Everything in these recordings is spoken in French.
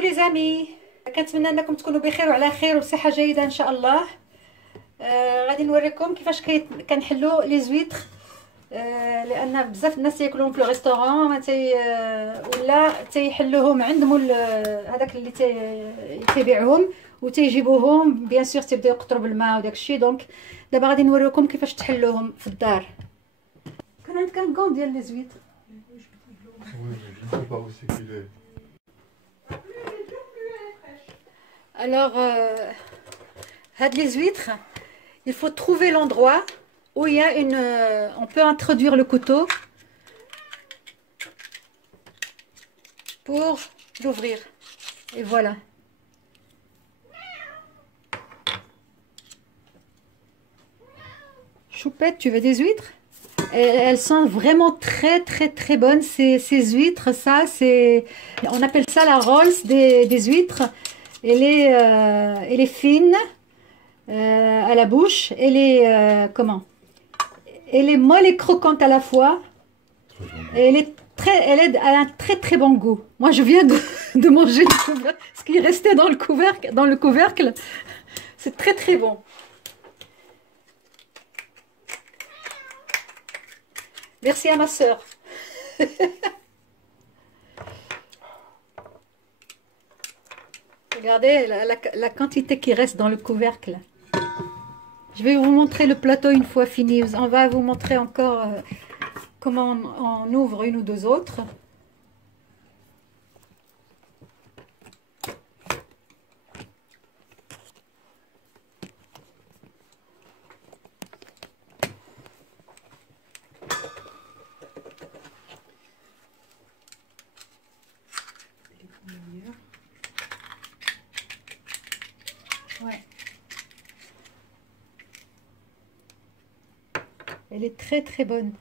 كوكو لي زامي، كنتمنى انكم تكونوا بخير وعلى خير وبصحه جيده ان شاء الله. غادي نوريكم كيفاش كنحلوا لي زويتر، لان بزاف الناس ياكلوهم في الريستورون ما ولا تيحلوهم عند مول هذاك اللي تيبيعهم وتيجيبوهم بيان سور تيبداو يقطروا بالماء وداك الشيء. دونك دابا غادي نوريكم كيفاش تحلوهم في الدار. كان عندك كون ديال لي زويتر. Alors, les huîtres, il faut trouver l'endroit où il y a une... on peut introduire le couteau pour l'ouvrir. Et voilà. Choupette, tu veux des huîtres? Elles sont vraiment très bonnes. Ces huîtres, ça, c'est... On appelle ça la Rolls des huîtres. Elle est fine à la bouche. Elle est comment? Elle est molle et croquante à la fois. Et elle a un très bon goût. Moi, je viens de manger ce qui restait dans le couvercle. C'est très bon. Merci à ma sœur. Regardez la quantité qui reste dans le couvercle. Je vais vous montrer le plateau une fois fini. On va vous montrer encore comment on ouvre une ou deux autres. Ouais. Elle est très bonne.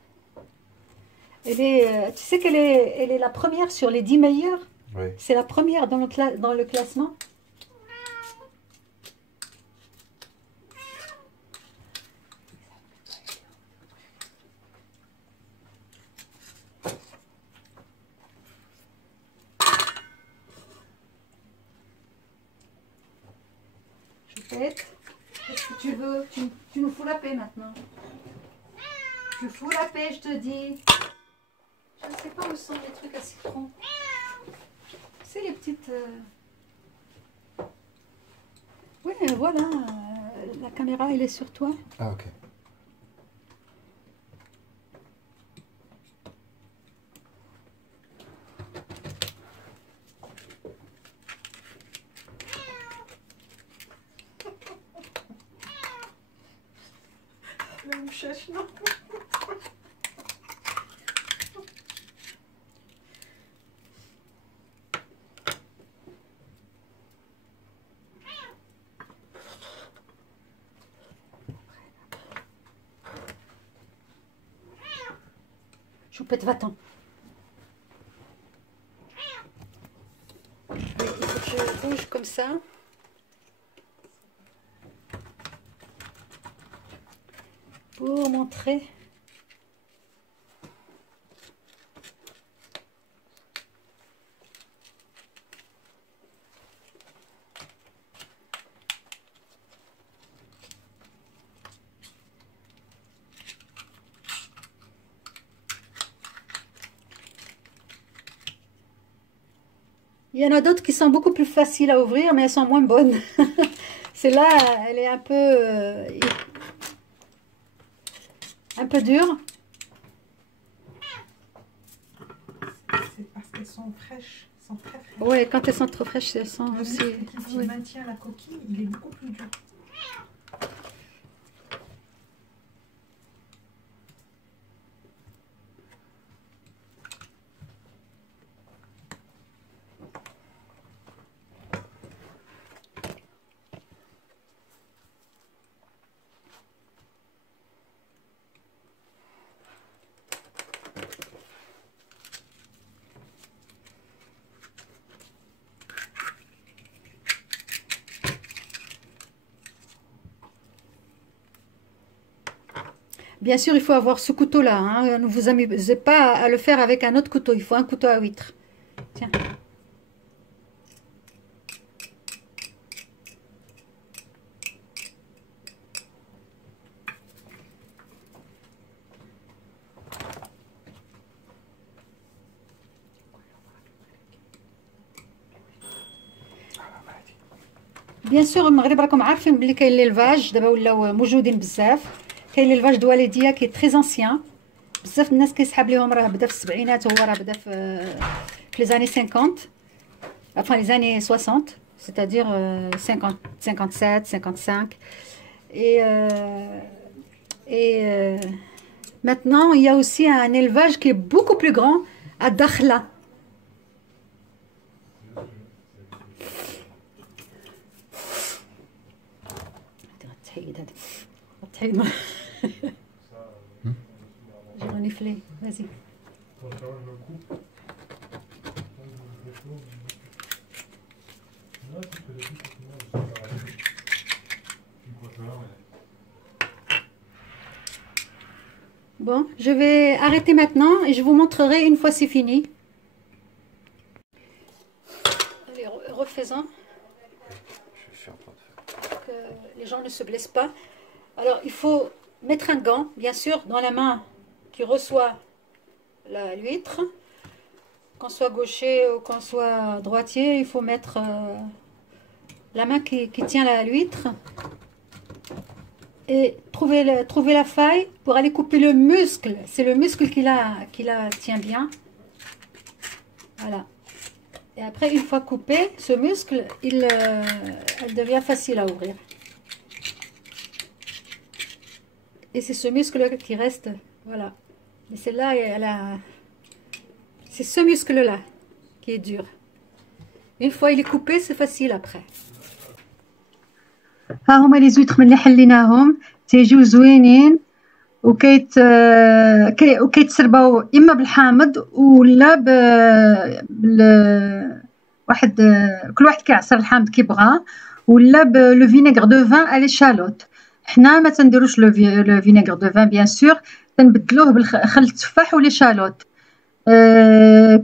Elle est, tu sais elle est la première sur les 10 meilleures. Oui. C'est la première dans le classement. Qu'est-ce que tu veux? Tu nous fous la paix maintenant. Tu fous la paix, je te dis. Je ne sais pas où sont les trucs à citron. C'est les petites... Oui, voilà. La caméra, elle est sur toi. Ah, ok. La mouchache, non. Choupette, va-t'en. Il faut que je bouge comme ça. Pour montrer. Il y en a d'autres qui sont beaucoup plus faciles à ouvrir, mais elles sont moins bonnes. Celle-là, elle est un peu dure. C'est parce qu'elles sont fraîches, elles sont très fraîches. Oui, quand elles sont trop fraîches, elles sont Le aussi... muscle qui maintient la coquille, il est beaucoup plus dur. Bien sûr, il faut avoir ce couteau-là. Hein. Ne vous amusez pas à le faire avec un autre couteau. Il faut un couteau à huître. Tiens. بيان سور المغرب راكم عارفين بلي كاين ليلفاج دابا ولاو موجودين بزاف. كاين ليلفاج د والديا كي تري انسيان، بزاف الناس كيسحاب ليهم، راه بدا في السبعينات، هو راه بدا في لي زاني 50 enfin les années 60 c'est-à-dire 50 57 55 et maintenant il y a aussi un élevage qui est beaucoup plus grand à Dakhla. J'ai reniflé, vas-y. Bon, je vais arrêter maintenant et je vous montrerai une fois c'est fini. Allez, refaisons. Pour que les gens ne se blessent pas. Alors, il faut mettre un gant, bien sûr, dans la main qui reçoit l'huître. Qu'on soit gaucher ou qu'on soit droitier, il faut mettre la main qui tient l'huître. Et trouver la faille pour aller couper le muscle. C'est le muscle qui la tient bien. Voilà. Et après, une fois coupé, ce muscle, elle devient facile à ouvrir. Et c'est ce muscle qui reste, voilà. Mais celle-là, c'est ce muscle-là qui est dur. Une fois il est coupé, c'est facile après. ها هما لي زويتر ملي حليناهم تيجيو زوينين وكيتسرباو اما بالحامض ولا واحد كل واحد كيعصر الحامض كيبغى، ولا بلو فينيغر دو فان الي شالوت. حنا ما تنديروش لو فينيغر دو فان بيان سور، تنبدلوه بالخل التفاح ولي شالوت.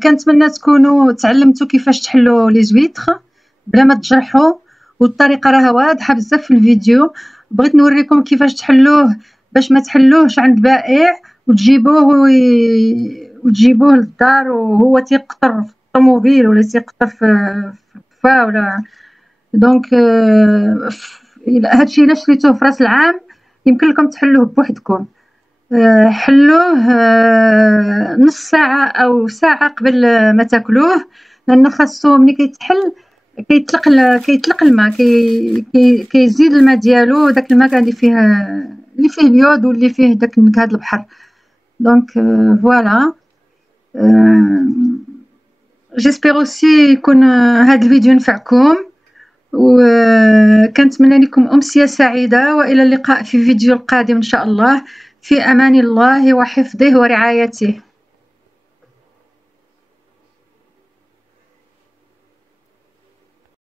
كنتمنى تكونوا تعلمتوا كيفاش تحلوا لي زويتر بلا ما تجرحوا، والطريقه راها واضحه بزاف في الفيديو. بغيت نوريكم كيفاش تحلوه باش ما تحلوهش عند بائع وتجيبوه للدار وهو تيقطر في الطوموبيل ولا تيقطر في الفا ولا. دونك هادشي الا شريتوه في راس العام يمكن لكم تحلوه بوحدكم. حلوه نص ساعه او ساعه قبل ما تاكلوه، لان خاصو ملي كيتحل كيطلق الماء، كيزيد الماء ديالو، داك الماء اللي فيه اليود واللي فيه داك نكهه البحر. دونك فوالا، جيسبيغ اوسي يكون هذا الفيديو نفعكم، وكنتمنى لكم امسيه سعيده، والى اللقاء في فيديو القادم ان شاء الله. في امان الله وحفظه ورعايته.